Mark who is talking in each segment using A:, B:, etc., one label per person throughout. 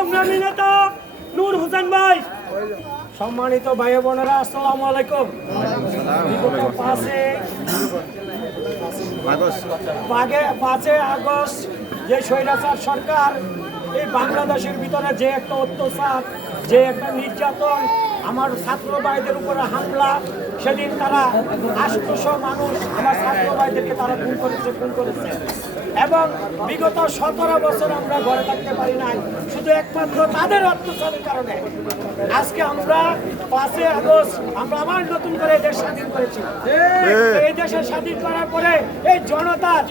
A: সংগ্রামী নেতা নূর হোসেন ভাই, সম্মানিত ভাই বোনেরা আলাইকুম। পাঁচে আগস্ট যে স্বৈরাচার সরকার এই বাংলাদেশের ভিতরে যে একটা অত্যাচার, যে একটা নির্যাতন আমার ছাত্র ভাইদের উপরে হামলা, সেদিন তারা আষ্টশো মানুষ আমার ছাত্র ভাইদেরকে তারা খুন করেছে খুন করেছে। এবং বিগত সতেরো বছর আমরা ঘরে থাকতে পারি নাই, শুধু একমাত্র তাদের অত্যাচারের কারণে। আজকে আমরা পাঁচই আগস্ট, আমরা আবার নতুন করে দেশ স্বাধীন করেছি। এই দেশে স্বাধীন করার পরে এই জনতার,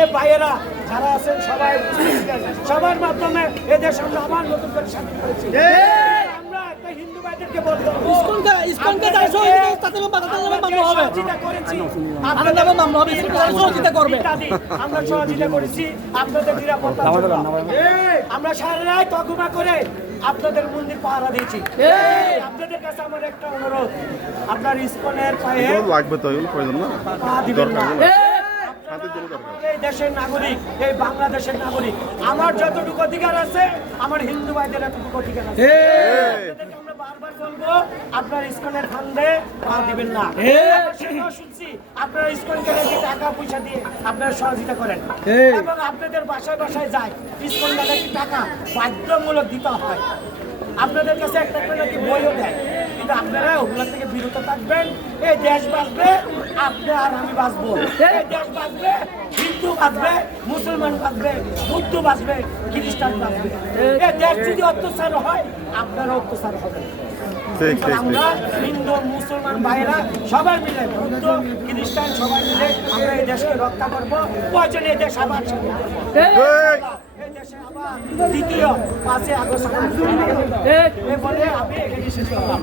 A: এই ভাইয়েরা যারা আছেন, সবাই সবার মাধ্যমে এই দেশ আমরা আবার নতুন করে স্বাধীন করেছি আমরা একটা হিন্দু ভাইদেরকে বলব
B: ইসকনকে- ইসকনকে যারা সহযোগিতা করছে তাদের নামে- তাদের নামে মামলা হবে। নামে মামলা হবে, সহযোগিতা করবে।
A: আমরা সহযোগিতা করেছি আপনাদের নিরাপত্তা আমরা সারা রাত তকমা করে আপনাদের মন্দির পাহারা দিয়েছি। আপনাদের কাছে আমার একটা অনুরোধ। আপনার ইস্কনের পায়ে
C: লাগবে তো প্রয়োজন না।
A: পা দিবেন না।
C: দরকার।
A: এই দেশের নাগরিক এই বাংলাদেশের নাগরিক আমার যতটুকু অধিকার আছে আমার হিন্দু ভাইদের এতটুকু অধিকার আছে। বারবার বলব আপনার ইস্কনের ফান্ডে পা দিবেন না। শুনছি আপনারা ইস্কনকে টাকা পয়সা দিয়ে আপনারা সহযোগিতা করেন। এবং আপনাদের বাসায় বাসায় যায় ইস্কন নাকি টাকা বাধ্যমূলক দিতে হয়? আপনাদের কাছে একটা করে নাকি বইও দেয় কিন্তু আপনারা ওগুলো থেকে বিরত থাকবেন এই দেশ বাঁচবে আপনি আর আমি বাঁচবো। এই দেশ বাঁচবে হিন্দু বাঁচবে মুসলমান বাঁচবে বৌদ্ধ বাঁচবে খ্রিস্টান বাঁচবে। এই দেশ যদি অত্যাচার হয় আপনারা অত্যাচার হবে।
C: ঠিক ঠিক ঠিক।
A: আমরা হিন্দু মুসলমান ভাইরা মিলে বৌদ্ধ খ্রিস্টান সবাই মিলে আমরা এই দেশকে রক্ষা করব। প্রয়োজনে দেশ আবার এই। দেশে আবার দ্বিতীয় পাঁচে আগস্ট এই। বলে আমি এখানে শেষ করলাম